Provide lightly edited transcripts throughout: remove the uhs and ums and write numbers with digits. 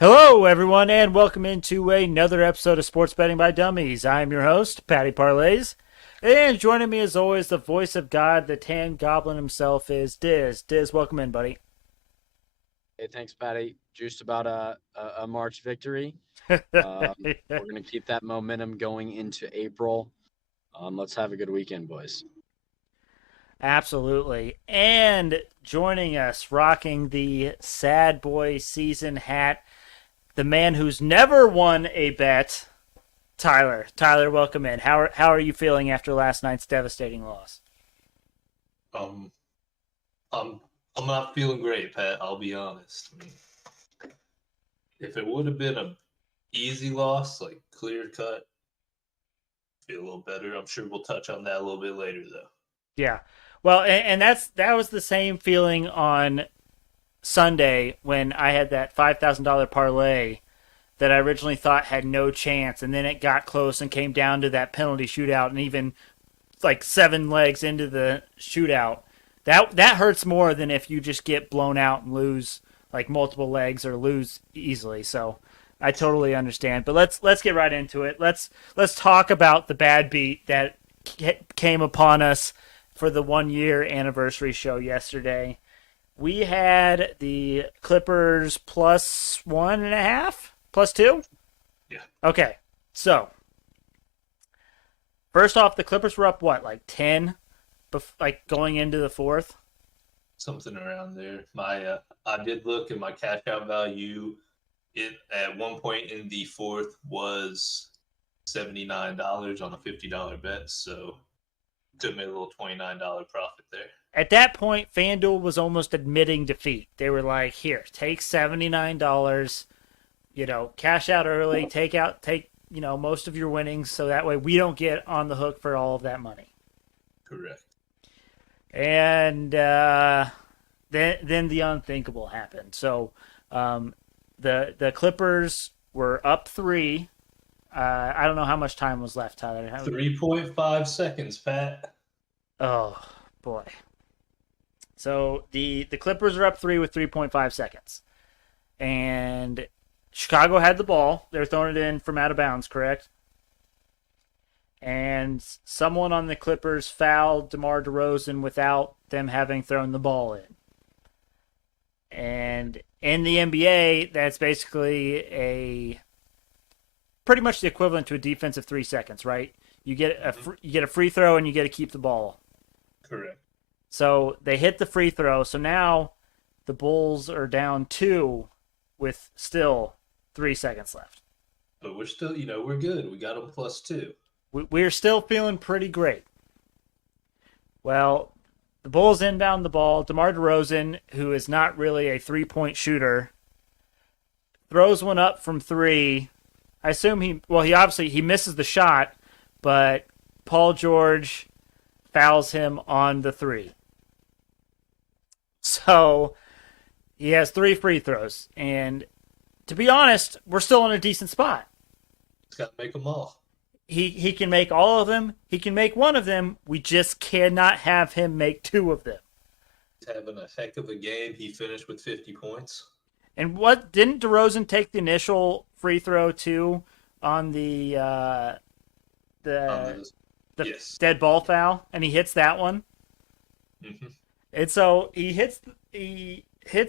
Hello, everyone, and welcome into another episode of Sports Betting by Dummies. I am your host, Patty Parlays, and joining me, as always, the voice of God, the Tan Goblin himself, is Dizz. Dizz, welcome in, buddy. Hey, thanks, Patty. Juiced about a March victory. We're going to keep that momentum going into April. Let's have a good weekend, boys. Absolutely. And joining us, rocking the Sad Boy season hat, the man who's never won a bet, Tyler. Tyler, welcome in. How are you feeling after last night's devastating loss? Um, I'm not feeling great, Pat. I'll be honest. If it would have been a easy loss, like clear cut, feel a little better. I'm sure we'll touch on that a little bit later, though. Yeah. Well, and that was the same feeling on Sunday when I had that $5,000 parlay that I originally thought had no chance, and then it got close and came down to that penalty shootout, and even like 7 legs into the shootout, that hurts more than if you just get blown out and lose like multiple legs or lose easily. So I totally understand. But let's get right into it. Let's talk about the bad beat that came upon us for the 1 year anniversary show yesterday. We had the Clippers plus 1.5, plus 2. Yeah. Okay, so first off, the Clippers were up what, like 10, like going into the fourth. Something around there. I did look at my cash out value. It at one point in the fourth was $79 on a $50 bet, so took me a little $29 profit there. At that point, FanDuel was almost admitting defeat. They were like, "Here, take $79. Cash out early. Take most of your winnings, so that way we don't get on the hook for all of that money." Correct. And then the unthinkable happened. So the Clippers were up 3. I don't know how much time was left, Tyler. 3.5 seconds, Pat. Oh boy. So the Clippers are up 3 with 3.5 seconds, and Chicago had the ball. They were throwing it in from out of bounds, correct? And someone on the Clippers fouled DeMar DeRozan without them having thrown the ball in. And in the NBA, that's basically pretty much the equivalent to a defensive 3 seconds, right? You get a free throw and you get to keep the ball. Correct. So they hit the free throw. So now the Bulls are down 2 with still 3 seconds left. But we're still, we're good. We got them plus 2. We're still feeling pretty great. Well, the Bulls inbound the ball. DeMar DeRozan, who is not really a three-point shooter, throws one up from 3. I assume he obviously misses the shot, but Paul George fouls him on the 3. So he has 3 free throws. And to be honest, we're still in a decent spot. He's got to make them all. He can make all of them. He can make one of them. We just cannot have him make 2 of them. He's having a heck of a game. He finished with 50 points. And what didn't DeRozan take the initial free throw too on the Yes. dead ball foul, and he hits that one. Mm-hmm. And so he hits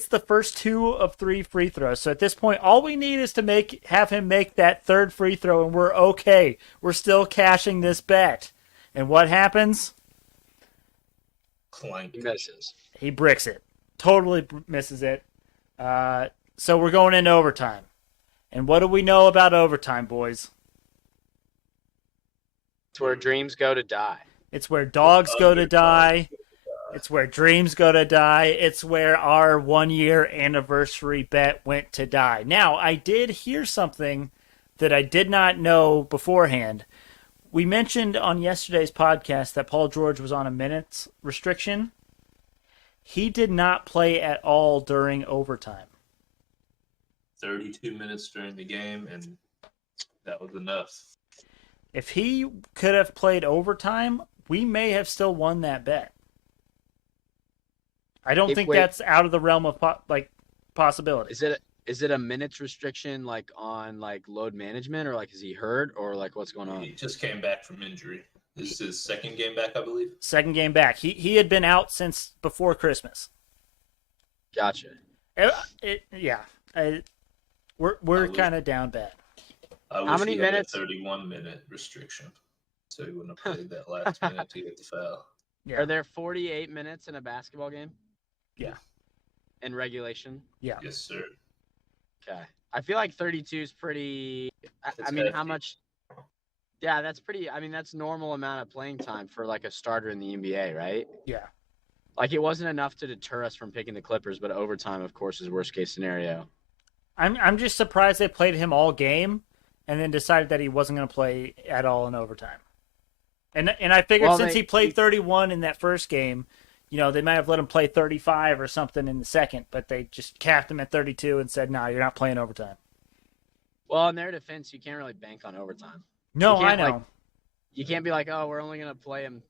the first 2 of 3 free throws. So at this point, all we need is to have him make that 3rd free throw, and we're okay. We're still cashing this bet. And what happens? Clank. He misses. He bricks it. Totally misses it. So we're going into overtime. And what do we know about overtime, boys? It's where dreams go to die. It's where dogs go to die. It's where dreams go to die. It's where our 1 year anniversary bet went to die. Now, I did hear something that I did not know beforehand. We mentioned on yesterday's podcast that Paul George was on a minutes restriction. He did not play at all during overtime. 32 minutes during the game, and that was enough. If he could have played overtime, we may have still won that bet. I don't think that's out of the realm of possibility. Is it a minutes restriction like on like load management, or like is he hurt, or like what's going on? He just came back from injury. This is his second game back, I believe. Second game back. He had been out since before Christmas. Gotcha. Yeah. We're kind of down bad. I How wish many he had minutes? a 31-minute restriction, so he wouldn't have played that last minute to get the foul. Yeah. Are there 48 minutes in a basketball game? Yeah. In regulation? Yeah. Yes, sir. Okay. I feel like 32 is pretty. I It's mean, how hefty. much? Yeah, that's pretty. I mean, that's normal amount of playing time for like a starter in the NBA, right? Yeah. Like it wasn't enough to deter us from picking the Clippers, but overtime, of course, is worst case scenario. I'm just surprised they played him all game and then decided that he wasn't going to play at all in overtime. And I figured since he played 31 in that first game, they might have let him play 35 or something in the second, but they just capped him at 32 and said, "No, you're not playing overtime." Well, in their defense, you can't really bank on overtime. No, I can't, know. You can't be like, oh, we're only going to play him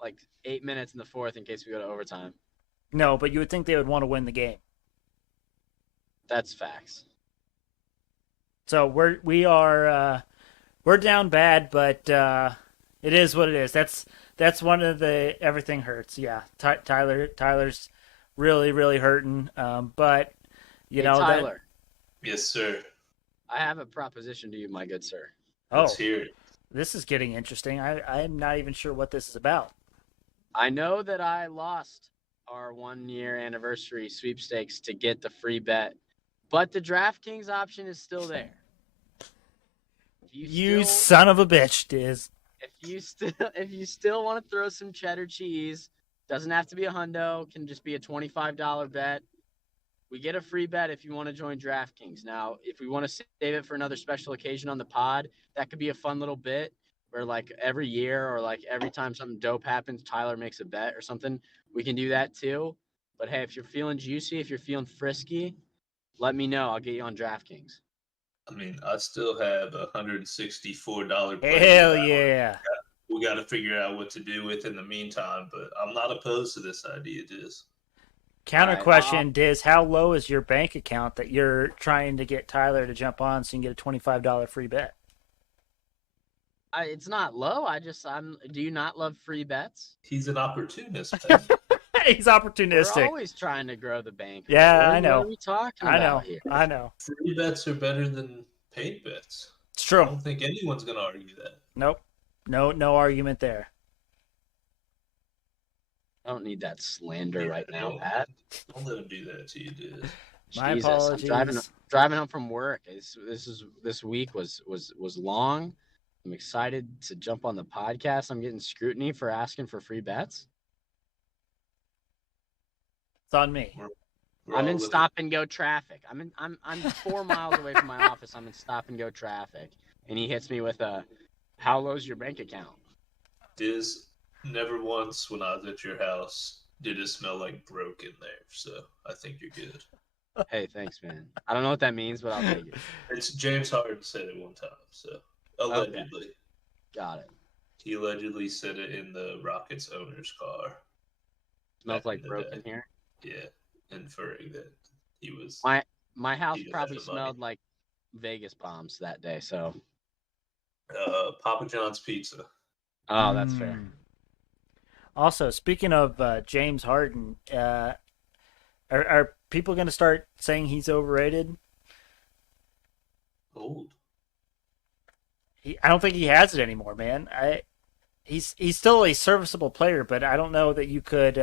like 8 minutes in the fourth in case we go to overtime. No, but you would think they would want to win the game. That's facts. So we're down bad, but it is what it is. That's one of the everything hurts. Yeah, Tyler's really hurting. But Hey, Tyler, Yes, sir. I have a proposition to you, my good sir. Let's hear it. This is getting interesting. I'm not even sure what this is about. I know that I lost our 1-year anniversary sweepstakes to get the free bet, but the DraftKings option is still there. You son of a bitch, Dizz. If you still want to throw some cheddar cheese, doesn't have to be a hundo, can just be a $25 bet. We get a free bet if you want to join DraftKings. Now, if we want to save it for another special occasion on the pod, that could be a fun little bit where like every year or like every time something dope happens, Tyler makes a bet or something. We can do that too. But hey, if you're feeling juicy, if you're feeling frisky, let me know. I'll get you on DraftKings. I mean, I still have $164. Hell yeah. We got to figure out what to do with in the meantime, but I'm not opposed to this idea, Diz. Counter question, Diz, how low is your bank account that you're trying to get Tyler to jump on so you can get a $25 free bet? It's not low. Do you not love free bets? He's an opportunist. Man. He's opportunistic. We're always trying to grow the bank. Yeah, I know. What are we talking about here? I know. Free bets are better than paid bets. It's true. I don't think anyone's going to argue that. Nope. No argument there. I don't need that slander right now, Pat. Don't let him do that to you, dude. My apologies. I'm driving home from work. This week was long. I'm excited to jump on the podcast. I'm getting scrutiny for asking for free bets. It's on me. I'm in stop and go traffic. I'm 4 miles away from my office. I'm in stop and go traffic, and he hits me with a, "How low's your bank account?" Diz, never once when I was at your house did it smell like broke in there, so I think you're good. Hey, thanks, man. I don't know what that means, but I'll take it. It's James Harden said it one time, so allegedly. Okay. Got it. He allegedly said it in the Rockets owner's car. Smells like broken here. Yeah, inferring that he was. My house probably smelled like Vegas bombs that day. So. Papa John's pizza. Oh, that's fair. Also, speaking of James Harden, are people going to start saying he's overrated? Old. I don't think he has it anymore, man. He's still a serviceable player, but I don't know that you could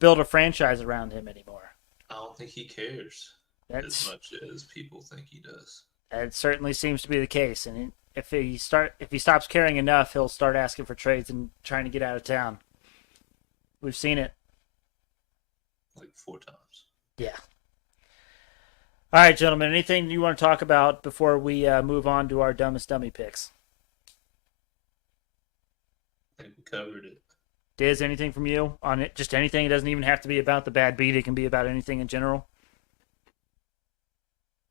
build a franchise around him anymore. I don't think he cares as much as people think he does. It certainly seems to be the case, and if he stops caring enough, he'll start asking for trades and trying to get out of town. We've seen it like 4 times. Yeah. All right, gentlemen. Anything you want to talk about before we move on to our dumbest dummy picks? I think we covered it. Diz, anything from you on it? Just anything. It doesn't even have to be about the bad beat. It can be about anything in general.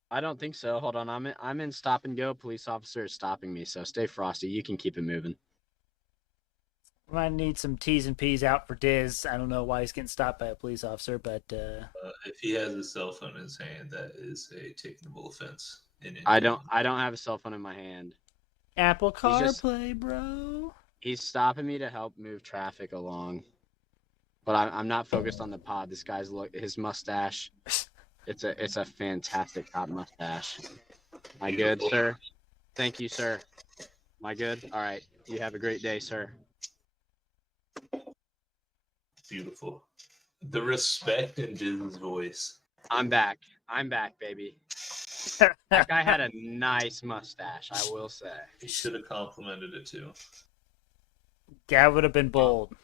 I don't think so. Hold on. I'm in stop and go. Police officer is stopping me. So stay frosty. You can keep it moving. Might need some T's and P's out for Dizz. I don't know why he's getting stopped by a police officer, but If he has a cell phone in his hand, that is a takeable offense in I Indiana. don't have a cell phone in my hand. Apple He's just- CarPlay, bro. He's stopping me to help move traffic along. But I'm not focused on the pod. This guy's his mustache. It's a fantastic top mustache. Am I good, sir? Thank you, sir. Am I good? All right. You have a great day, sir. Beautiful. The respect in Dizz's voice. I'm back. I'm back, baby. That guy had a nice mustache, I will say. He should have complimented it too. That would have been bold.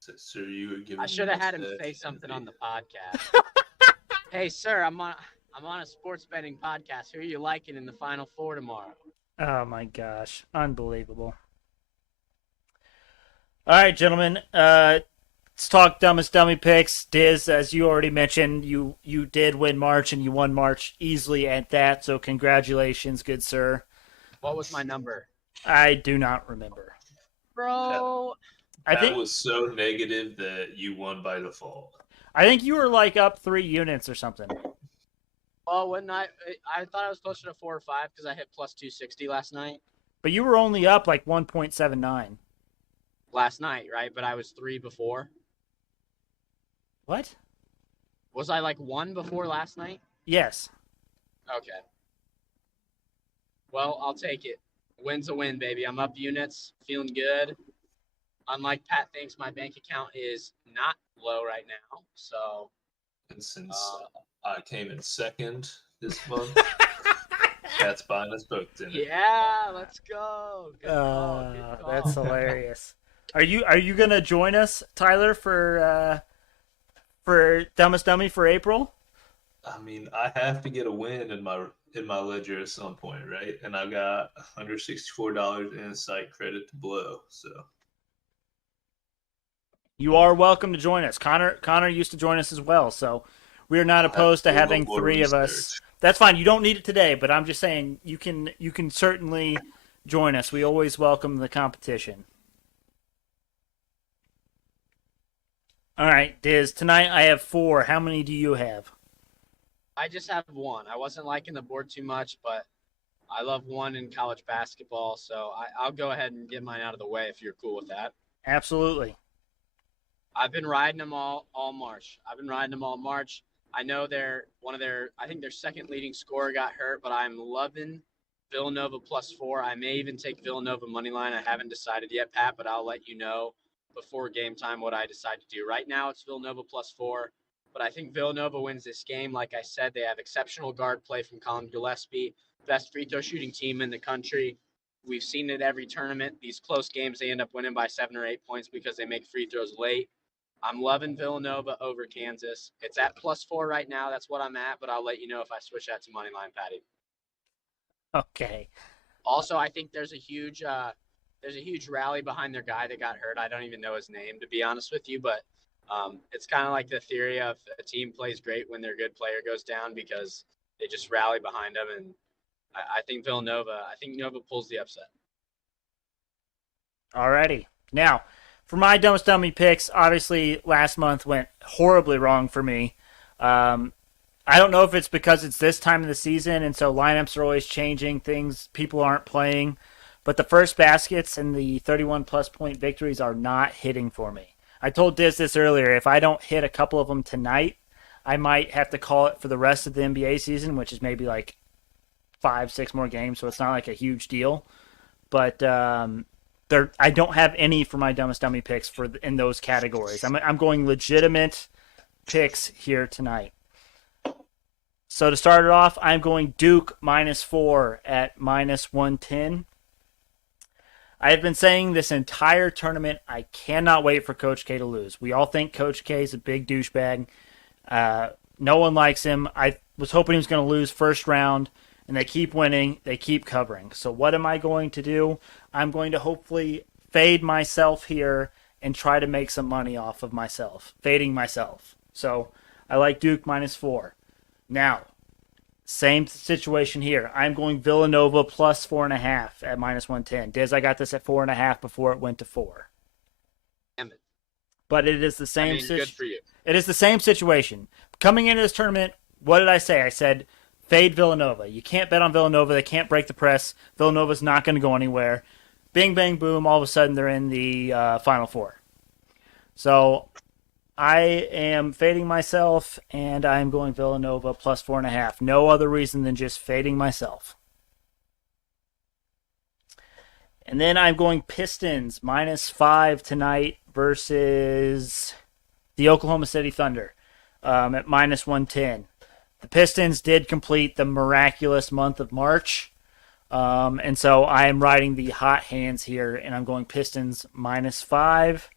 Sir, you were giving I should have had him mustache say something on envy. the podcast. Hey, sir, I'm on a sports betting podcast. Who are you liking in the Final Four tomorrow? Oh my gosh, unbelievable! All right, gentlemen, let's talk dumbest dummy picks. Dizz, as you already mentioned, you did win March and you won March easily at that. So congratulations, good sir. What was my number? I do not remember. Bro, That was so negative that you won by default. I think you were like up 3 units or something. well, when I thought I was closer to 4 or 5 because I hit plus 260 last night. But you were only up like 1.79. Last night, right? But I was 3 before. What? Was I like 1 before last night? Yes. Okay. Well, I'll take it. Win's a win, baby. I'm up units, feeling good. Unlike Pat thinks, my bank account is not low right now. So, And since I came in second this month, Pat's buying us both dinner. yeah, let's go. Good call, good call. That's hilarious. Are you gonna join us, Tyler, for Dumbest Dummy for April? I mean, I have to get a win in my ledger at some point, right? And I got $164 in site credit to blow. So You are welcome to join us. Connor used to join us as well, so we are not opposed to having 3 of us. That's fine. You don't need it today, but I'm just saying you can certainly join us. We always welcome the competition. All right, Diz. Tonight I have 4. How many do you have? I just have 1. I wasn't liking the board too much, but I love 1 in college basketball, so I'll go ahead and get mine out of the way if you're cool with that. Absolutely. I've been riding them all March. I know I think their second leading scorer got hurt, but I'm loving Villanova +4. I may even take Villanova money line. I haven't decided yet, Pat, but I'll let you know before game time what I decide to do. Right now it's Villanova +4, but I think Villanova wins this game. Like I said, they have exceptional guard play from Colin Gillespie, best free throw shooting team in the country. We've seen it every tournament. These close games, they end up winning by 7 or 8 points because they make free throws late. I'm loving Villanova over Kansas. It's at +4 right now. That's what I'm at, but I'll let you know if I switch that to money line, Patty. Okay. Also, I think there's a huge rally behind their guy that got hurt. I don't even know his name, to be honest with you, but it's kind of like the theory of a team plays great when their good player goes down because they just rally behind them, and I think Nova pulls the upset. Alrighty. Now, for my dumbest dummy picks, obviously last month went horribly wrong for me. I don't know if it's because it's this time of the season and so lineups are always changing, people aren't playing, but the first baskets and the 31-plus point victories are not hitting for me. I told Diz this earlier. If I don't hit a couple of them tonight, I might have to call it for the rest of the NBA season, which is maybe like 5-6 more games, so it's not like a huge deal. But I don't have any for my dumbest dummy picks in those categories. I'm going legitimate picks here tonight. So to start it off, I'm going Duke -4 at -110. I have been saying this entire tournament, I cannot wait for Coach K to lose. We all think Coach K is a big douchebag. No one likes him. I was hoping he was going to lose first round, and they keep winning. They keep covering. So what am I going to do? I'm going to hopefully fade myself here and try to make some money off of myself, fading myself. So I like Duke -4. Now, Same situation here. I'm going Villanova plus 4.5 at -110. Diz, I got this at 4.5 before it went to 4. Damn it. But it is the I same. mean, good for you. It is the same situation. Coming into this tournament, what did I say? I said fade Villanova. You can't bet on Villanova. They can't break the press. Villanova's not going to go anywhere. Bing, bang, boom. All of a sudden, they're in the Final Four. So I am fading myself, and I am going Villanova plus 4.5. No other reason than just fading myself. And then I'm going Pistons -5 tonight versus the Oklahoma City Thunder at -110. The Pistons did complete the miraculous month of March. And so I am riding the hot hands here, and I'm going Pistons -5.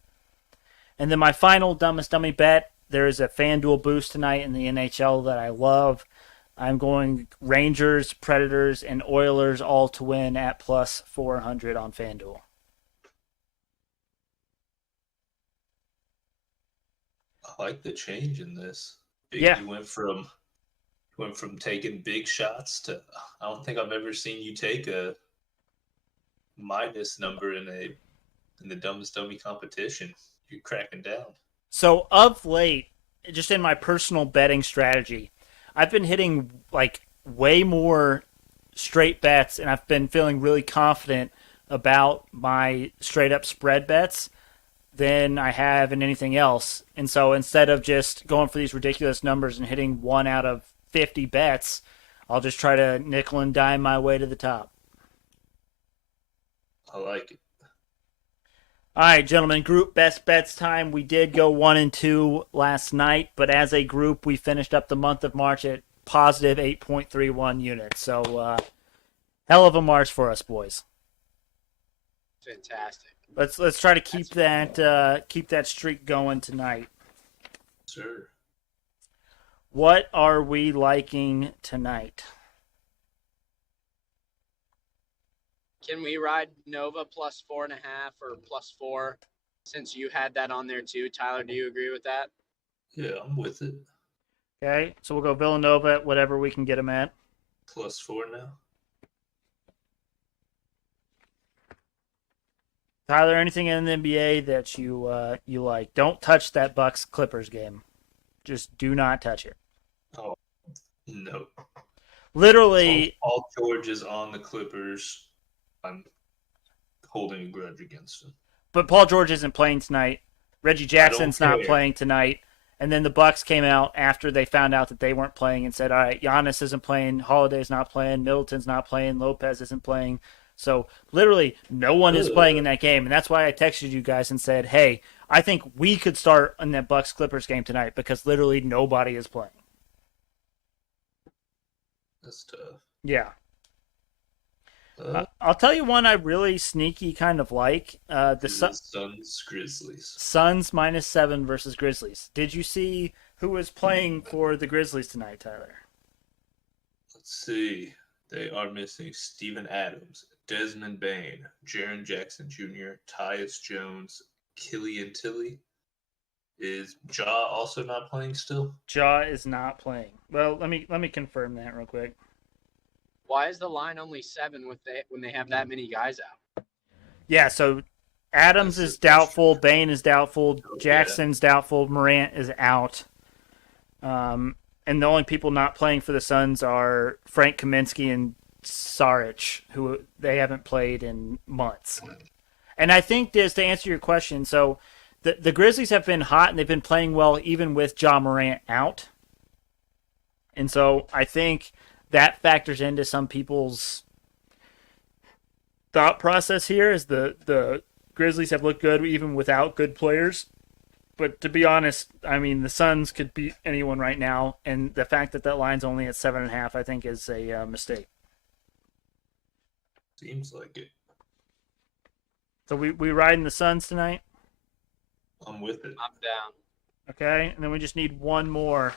And then my final dumbest dummy bet, there is a FanDuel boost tonight in the NHL that I love. I'm going Rangers, Predators, and Oilers all to win at plus 400 on FanDuel. I like the change in this. Yeah. You went from taking big shots to I don't think I've ever seen you take a minus number in the dumbest dummy competition. You're cracking down. So of late, just in my personal betting strategy, I've been hitting like way more straight bets, and I've been feeling really confident about my straight up spread bets than I have in anything else. And so instead of just going for these ridiculous numbers and hitting 1 out of 50 bets, I'll just try to nickel and dime my way to the top. I like it. All right, gentlemen, group best bets time. We did go 1 and 2 last night, but as a group, we finished up the month of March at positive 8.31 units. So, hell of a March for us, boys. Fantastic. Let's try to keep that streak going tonight. Sure. What are we liking tonight? Can we ride Nova plus 4.5 or plus 4? Since you had that on there too, Tyler, do you agree with that? Yeah, I'm with it. Okay, so we'll go Villanova at whatever we can get them at. Plus 4 now. Tyler, anything in the NBA that you like? Don't touch that Bucks Clippers game. Just do not touch it. Oh, no. Literally, Paul George is on the Clippers. I'm holding a grudge against him. but Paul George isn't playing tonight. Reggie Jackson's not care. playing tonight. And then the Bucks came out after they found out that they weren't playing and said, all right, Giannis isn't playing, Holiday's not playing, Middleton's not playing, Lopez isn't playing. So literally no one is playing in that game. And that's why I texted you guys and said, hey, I think we could start in that Bucks Clippers game tonight because literally nobody is playing. That's tough. Yeah. I'll tell you one I really sneaky kind of like. The Suns Grizzlies. Suns -7 versus Grizzlies. Did you see who was playing for the Grizzlies tonight, Tyler? Let's see. They are missing Steven Adams, Desmond Bain, Jaren Jackson Jr., Tyus Jones, Killian Tilly. Is Ja also not playing still? Ja is not playing. Well, let me confirm that real quick. Why is the line only 7 when they have that many guys out? Yeah, so Adams is doubtful, Bain is doubtful, Jackson's doubtful, Morant is out. And the only people not playing for the Suns are Frank Kaminsky and Saric, who they haven't played in months. And I think, Diz, to answer your question, so the Grizzlies have been hot and they've been playing well even with Ja Morant out. And so I think that factors into some people's thought process here is the Grizzlies have looked good even without good players. But to be honest, I mean, the Suns could beat anyone right now, and the fact that line's only at 7.5, I think, is a mistake. Seems like it. So we riding the Suns tonight? I'm with it. I'm down. Okay, and then we just need one more.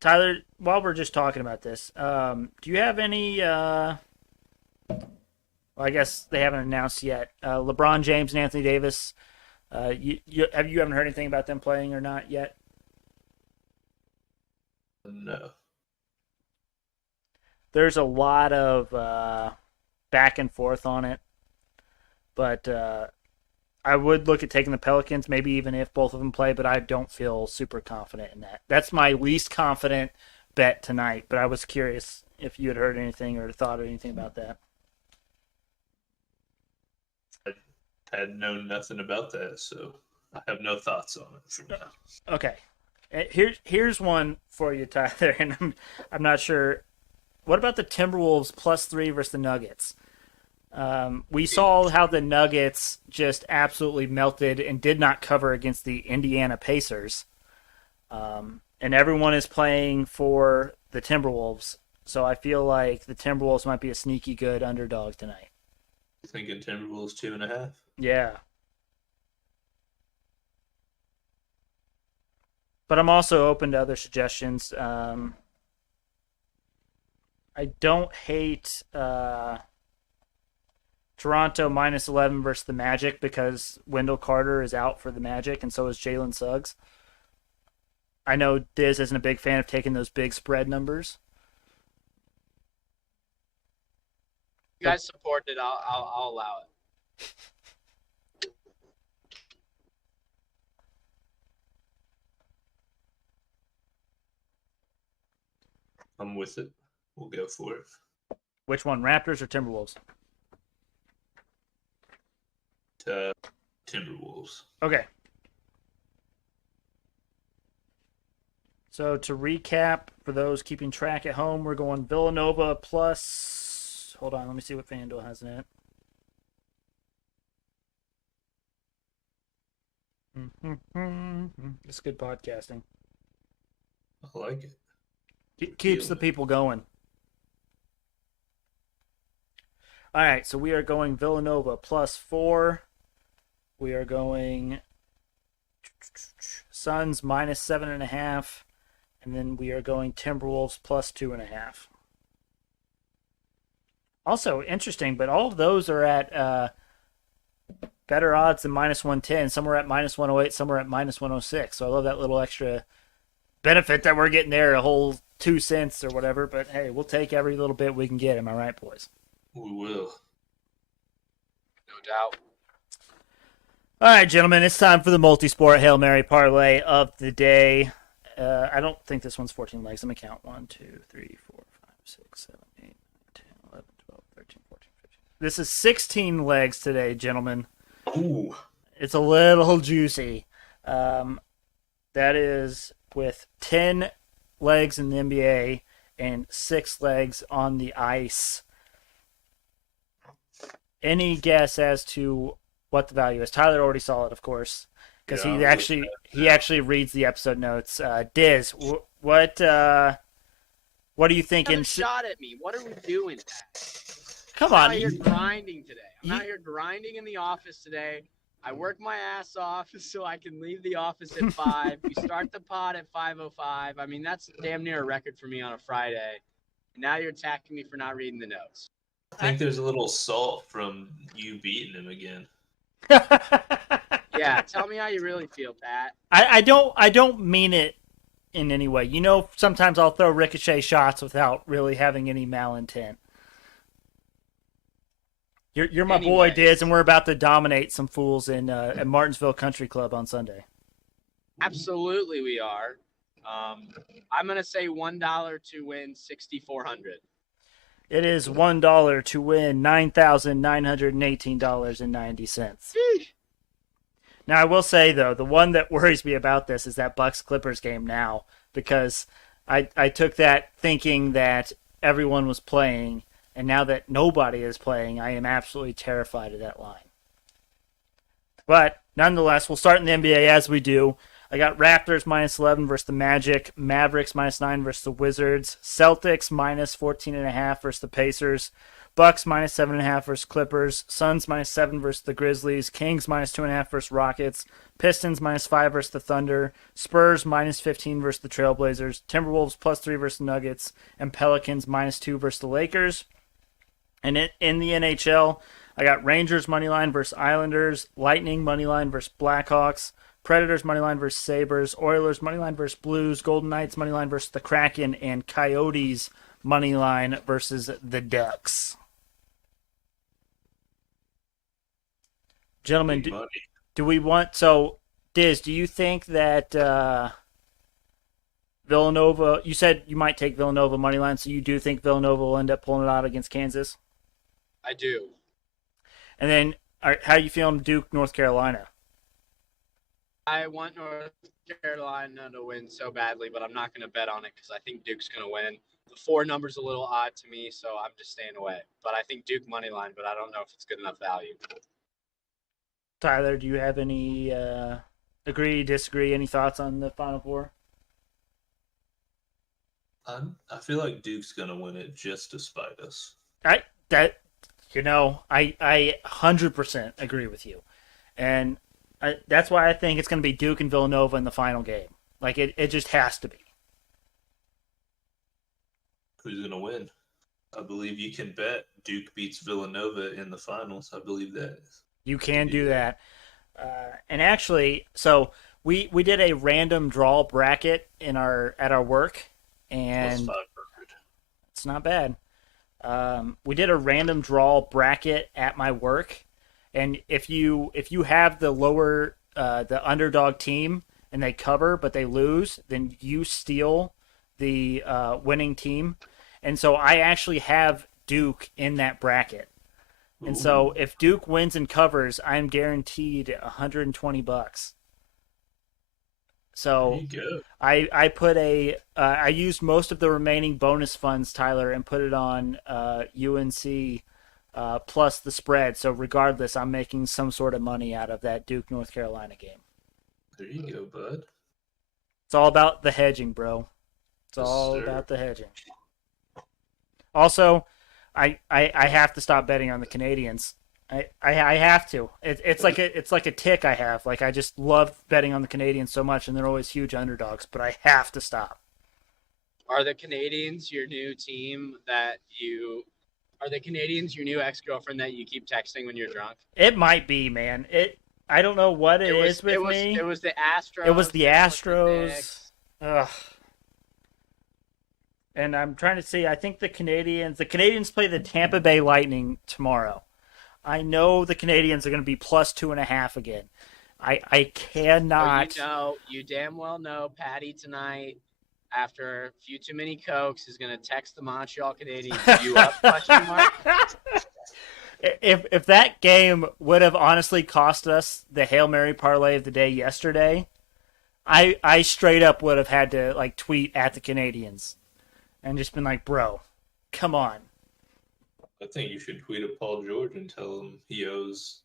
Tyler, while we're just talking about this, do you have any well, I guess they haven't announced yet. LeBron James and Anthony Davis You haven't heard anything about them playing or not yet? No. There's a lot of back and forth on it, but I would look at taking the Pelicans, maybe even if both of them play, but I don't feel super confident in that. That's my least confident bet tonight, but I was curious if you had heard anything or thought anything about that. I had known nothing about that, so I have no thoughts on it for now. Okay. Here's one for you, Tyler, and I'm not sure. What about the Timberwolves +3 versus the Nuggets? We saw how the Nuggets just absolutely melted and did not cover against the Indiana Pacers. And everyone is playing for the Timberwolves. So I feel like the Timberwolves might be a sneaky good underdog tonight. Thinking Timberwolves 2.5. Yeah. But I'm also open to other suggestions. I don't hate Toronto -11 versus the Magic because Wendell Carter is out for the Magic, and so is Jalen Suggs. I know Dizz isn't a big fan of taking those big spread numbers. You guys support it, I'll allow it. I'm with it. We'll go for it. Which one, Raptors or Timberwolves? Timberwolves. Okay. So to recap, for those keeping track at home, we're going Villanova plus. Hold on, let me see what FanDuel has in it. It's good podcasting. I like it. It keeps the people going. All right, so we are going Villanova +4. We are going Suns -7.5. And then we are going Timberwolves +2.5. Also interesting, but all of those are at better odds than -110. Some are at -108, some are at -106. So I love that little extra benefit that we're getting there, a whole 2 cents or whatever. But hey, we'll take every little bit we can get. Am I right, boys? We will. No doubt. All right, gentlemen, it's time for the multi-sport Hail Mary parlay of the day. I don't think this one's 14 legs. Let me count. 1, 2, 3, 4, 5, 6, 7, 8, 10, 11, 12, 13, 14, 15. This is 16 legs today, gentlemen. Ooh. It's a little juicy. That is with 10 legs in the NBA and 6 legs on the ice. Any guess as to what the value is? Tyler already saw it, of course, because he actually reads the episode notes. Dizz, what are you thinking? Have a shot at me. What are we doing? Come I'm on, out here grinding today. I'm out here grinding in the office today. I work my ass off so I can leave the office at 5. We start the pod at 5:05. I mean, that's damn near a record for me on a Friday. And now you're attacking me for not reading the notes. I think there's a little salt from you beating him again. Yeah, tell me how you really feel, Pat. I don't mean it in any way. You know, sometimes I'll throw ricochet shots without really having any malintent. You're my boy, Diz, and we're about to dominate some fools at Martinsville Country Club on Sunday. Absolutely, we are. I'm gonna say $1 to win $6,400. It is $1 to win $9,918.90. Now, I will say, though, the one that worries me about this is that Bucks-Clippers game now, because I took that thinking that everyone was playing, and now that nobody is playing, I am absolutely terrified of that line. But, nonetheless, we'll start in the NBA as we do. I got Raptors -11 versus the Magic, Mavericks -9 versus the Wizards, Celtics -14.5 versus the Pacers, Bucks -7.5 versus Clippers, Suns -7 versus the Grizzlies, Kings -2.5 versus Rockets, Pistons -5 versus the Thunder, Spurs -15 versus the Trailblazers, Timberwolves +3 versus the Nuggets, and Pelicans -2 versus the Lakers. And in the NHL, I got Rangers money line versus Islanders, Lightning money line versus Blackhawks, Predators money line versus Sabres, Oilers money line versus Blues, Golden Knights money line versus the Kraken, and Coyotes money line versus the Ducks. Gentlemen, Big money. do we want so Diz, do you think that Villanova, you said you might take Villanova money line, so you do think Villanova will end up pulling it out against Kansas? I do. And then how are you feeling Duke, North Carolina? I want North Carolina to win so badly, but I'm not going to bet on it because I think Duke's going to win. The 4 number's a little odd to me, so I'm just staying away. But I think Duke money line, but I don't know if it's good enough value. Tyler, do you have any agree, disagree, any thoughts on the Final Four? I feel like Duke's gonna win it just to spite us. I 100% agree with you, and that's why I think it's going to be Duke and Villanova in the final game. Like it just has to be. Who's gonna win? I believe you can bet Duke beats Villanova in the finals. I believe that. You can do that. And actually, so we did a random draw bracket at our work, and +500. it's not bad. We did a random draw bracket at my work, and if you have the lower the underdog team and they cover but they lose, then you steal the winning team. And so I actually have Duke in that bracket. And so if Duke wins and covers, I'm guaranteed $120. So There you go. I put I used most of the remaining bonus funds, Tyler, and put it on UNC plus the spread. So regardless, I'm making some sort of money out of that Duke North Carolina game. There you go, bud. It's all about the hedging, bro. It's Yes, all sir. about the hedging. Also, I have to stop betting on the Canadians. I have to. It's like a tick I have. Like I just love betting on the Canadians so much, and they're always huge underdogs. But I have to stop. Are the Canadians your new team Are the Canadians your new ex-girlfriend that you keep texting when you're drunk? It might be, man. I don't know what it is with me. It was the Astros. It was the then it was the Astros. Knicks. Ugh. And I'm trying to see. I think the Canadians play the Tampa Bay Lightning tomorrow. I know the Canadians are going to be +2.5 again. I cannot. You damn well know Patty tonight, after a few too many Cokes, is going to text the Montreal Canadiens. You up? Question mark. If that game would have honestly cost us the Hail Mary parlay of the day yesterday, I straight up would have had to like tweet at the Canadians and just been like, bro, come on. I think you should tweet at Paul George and tell him he owes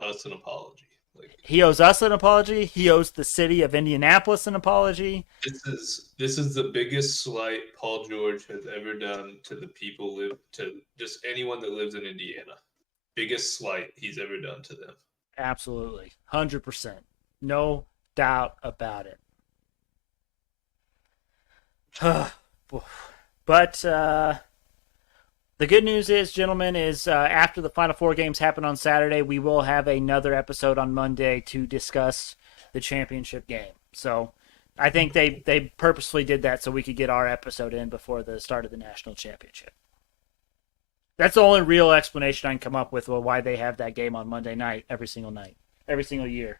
us an apology. Like He owes us an apology. He owes the city of Indianapolis an apology. this is the biggest slight Paul George has ever done to the people to just anyone that lives in Indiana. Biggest slight he's ever done to them. Absolutely. 100%. No doubt about it. But the good news is, gentlemen, is after the Final Four games happen on Saturday, we will have another episode on Monday to discuss the championship game. So I think they purposely did that so we could get our episode in before the start of the national championship. That's the only real explanation I can come up with why they have that game on Monday night, every single year.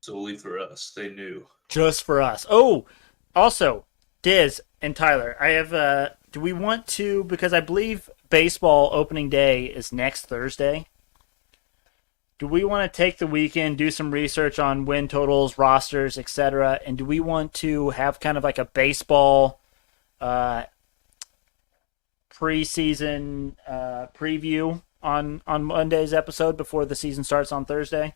Solely for us. They knew. Just for us. Oh, also, Diz and Tyler, I have. Do we want to? Because I believe baseball opening day is next Thursday. Do we want to take the weekend, do some research on win totals, rosters, etc., and do we want to have kind of like a baseball preseason preview on Monday's episode before the season starts on Thursday?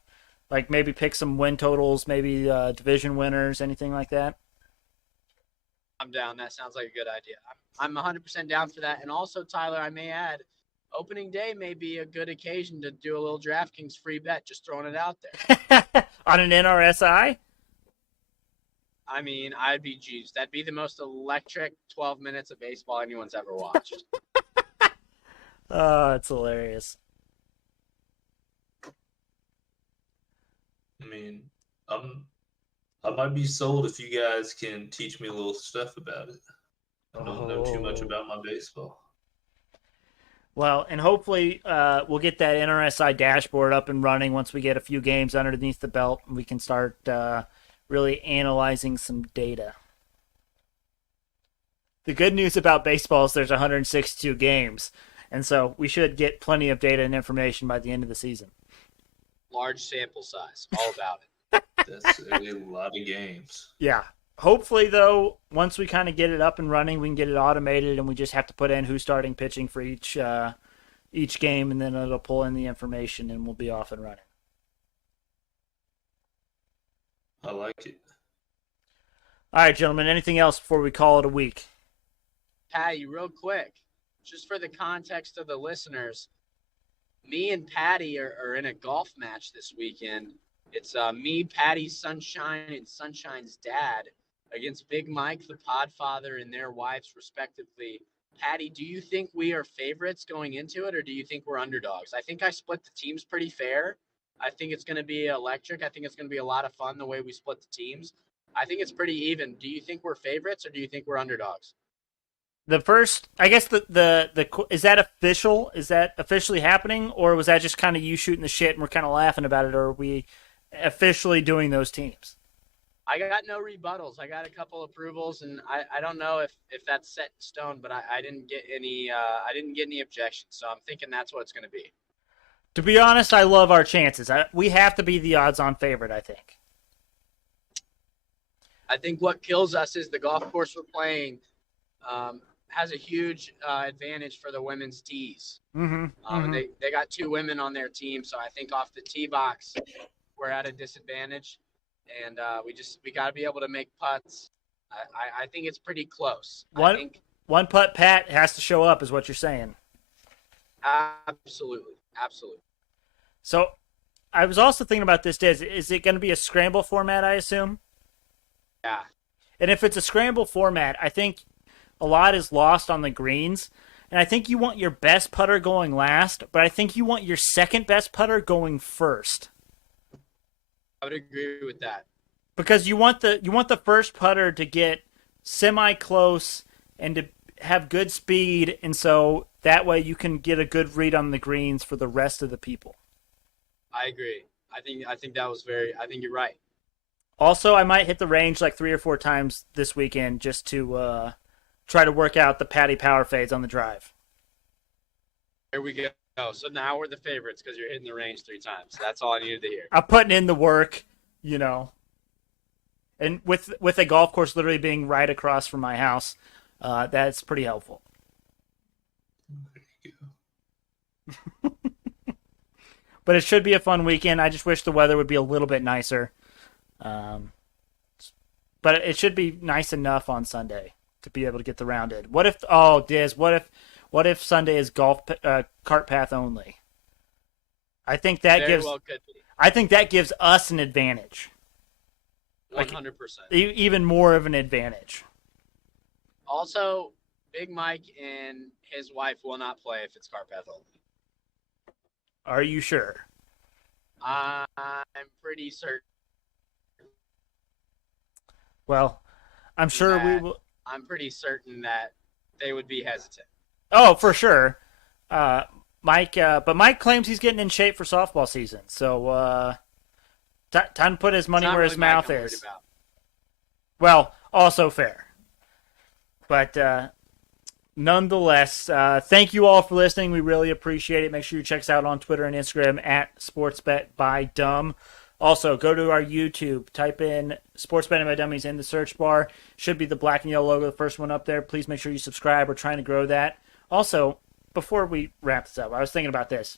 Like maybe pick some win totals, maybe division winners, anything like that. I'm down. That sounds like a good idea. I'm 100% down for that. And also, Tyler, I may add, opening day may be a good occasion to do a little DraftKings free bet. Just throwing it out there. On an NRSI? I mean, I'd be juiced. That'd be the most electric 12 minutes of baseball anyone's ever watched. Oh, it's hilarious. I mean, I might be sold if you guys can teach me a little stuff about it. I don't know too much Oh. about my baseball. Well, and hopefully we'll get that NRSI dashboard up and running once we get a few games underneath the belt and we can start really analyzing some data. The good news about baseball is there's 162 games, and so we should get plenty of data and information by the end of the season. Large sample size, all about it. That's a lot of games. Yeah. Hopefully, though, once we kind of get it up and running, we can get it automated, and we just have to put in who's starting pitching for each game, and then it'll pull in the information, and we'll be off and running. I like it. All right, gentlemen. Anything else before we call it a week? Patty, real quick, just for the context of the listeners, me and Patty are in a golf match this weekend. It's me, Patty, Sunshine, and Sunshine's dad against Big Mike, the Podfather, and their wives, respectively. Patty, do you think we are favorites going into it, or do you think we're underdogs? I think I split the teams pretty fair. I think it's going to be electric. I think it's going to be a lot of fun the way we split the teams. I think it's pretty even. Do you think we're favorites, or do you think we're underdogs? The first, I guess the is that official? Is that officially happening, or was that just kind of you shooting the shit and we're kind of laughing about it, or are we officially doing those teams? I got no rebuttals. I got a couple approvals, and I don't know if that's set in stone, but I didn't get any objections. So I'm thinking that's what it's going to be. To be honest, I love our chances. We have to be the odds-on favorite, I think. I think what kills us is the golf course we're playing has a huge advantage for the women's tees. And they got two women on their team, so I think off the tee box we're at a disadvantage, and we got to be able to make putts. I think it's pretty close. One putt Pat has to show up is what you're saying. Absolutely. So I was also thinking about this, Dizz. Is it going to be a scramble format, I assume? Yeah. And if it's a scramble format, I think a lot is lost on the greens. And I think you want your best putter going last, but I think you want your second best putter going first. I would agree with that. Because you want the first putter to get semi close and to have good speed, and so that way you can get a good read on the greens for the rest of the people. I agree. I think that was I think you're right. Also, I might hit the range like 3 or 4 times this weekend just to try to work out the Patty power fades on the drive. There we go. So now we're the favorites because you're hitting the range 3 times. That's all I needed to hear. I'm putting in the work, and with a golf course literally being right across from my house, that's pretty helpful. There you go. But it should be a fun weekend. I just wish the weather would be a little bit nicer. But it should be nice enough on Sunday to be able to get the round in. Diz, what if Sunday is golf cart path only? I think that gives us an advantage. 100%. Even more of an advantage. Also, Big Mike and his wife will not play if it's cart path only. Are you sure? I'm pretty certain. Well, I'm sure we will. I'm pretty certain that they would be hesitant. Oh, for sure. Mike, but Mike claims he's getting in shape for softball season. So, time to put his money where his mouth is. Well, also fair. But nonetheless, thank you all for listening. We really appreciate it. Make sure you check us out on Twitter and Instagram at SportsBetByDumb. Also, go to our YouTube. Type in Sports Betting by Dummies in the search bar. Should be the black and yellow logo, the first one up there. Please make sure you subscribe. We're trying to grow that. Also, before we wrap this up, I was thinking about this.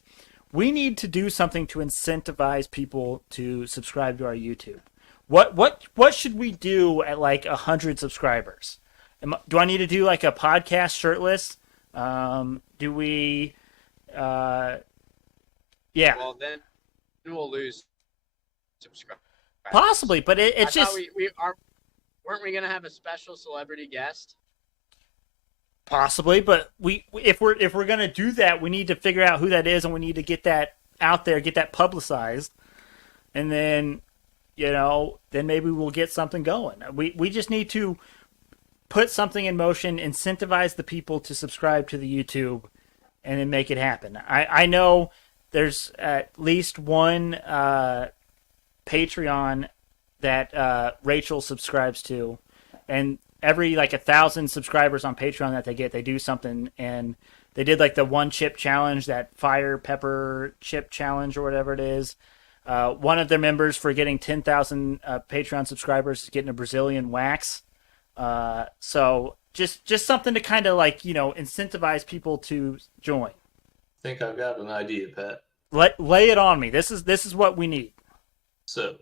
We need to do something to incentivize people to subscribe to our YouTube. What should we do at like 100 subscribers? Do I need to do like a podcast shirtless? Do we? Yeah. Well, then we'll lose subscribers. Possibly, but it's just weren't we gonna have a special celebrity guest? Possibly, but if we're gonna do that, we need to figure out who that is, and we need to get that out there, get that publicized, and then then maybe we'll get something going. We just need to put something in motion, incentivize the people to subscribe to the YouTube, and then make it happen. I know there's at least one Patreon that Rachel subscribes to, and every like 1,000 subscribers on Patreon that they get, they do something, and they did like the one chip challenge, that fire pepper chip challenge or whatever it is. One of their members, for getting 10,000 Patreon subscribers, is getting a Brazilian wax. So just something to kind of like incentivize people to join. I think I've got an idea, Pat. Lay it on me. This is what we need. So,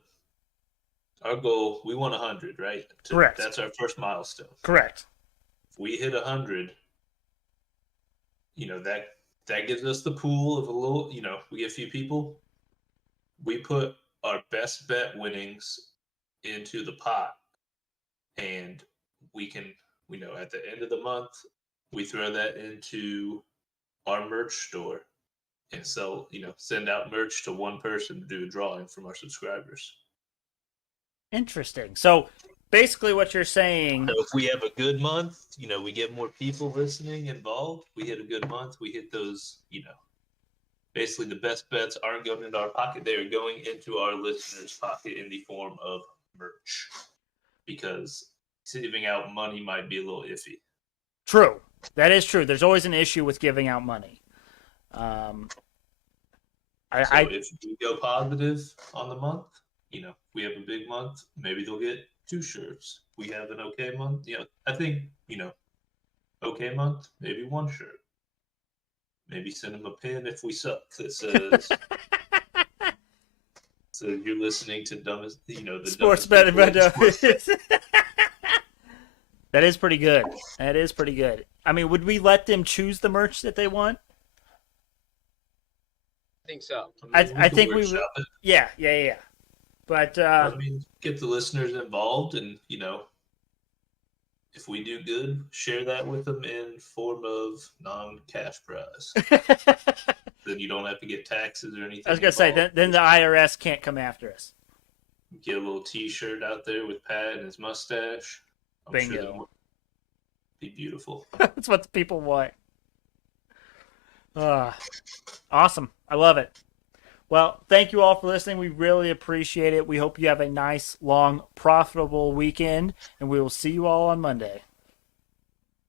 our goal, we want 100, right? Correct. That's our first milestone. Correct. If we hit 100, that gives us the pool of a little, we get a few people. We put our best bet winnings into the pot, and we can, at the end of the month, we throw that into our merch store and sell, send out merch to one person to do a drawing from our subscribers. Interesting. So basically what you're saying... So if we have a good month, we get more people listening, involved. We hit a good month. We hit those, basically the best bets aren't going into our pocket. They are going into our listeners' pocket in the form of merch. Because giving out money might be a little iffy. True. That is true. There's always an issue with giving out money. If we go positive on the month, we have a big month, maybe they'll get 2 shirts. We have an okay month. I think, okay month, maybe 1 shirt. Maybe send them a pin if we suck that says, so you're listening to Dumbest, the Sports Dumbest betting. People. That is pretty good. That is pretty good. I mean, would we let them choose the merch that they want? I think so. I think we would. Yeah. But get the listeners involved, and if we do good, share that with them in form of non-cash prize. Then you don't have to get taxes or anything. I was gonna say, then the IRS can't come after us. Get a little T-shirt out there with Pat and his mustache. Bingo. Sure that would be beautiful. That's what the people want. Awesome. I love it. Well, thank you all for listening. We really appreciate it. We hope you have a nice, long, profitable weekend, and we will see you all on Monday.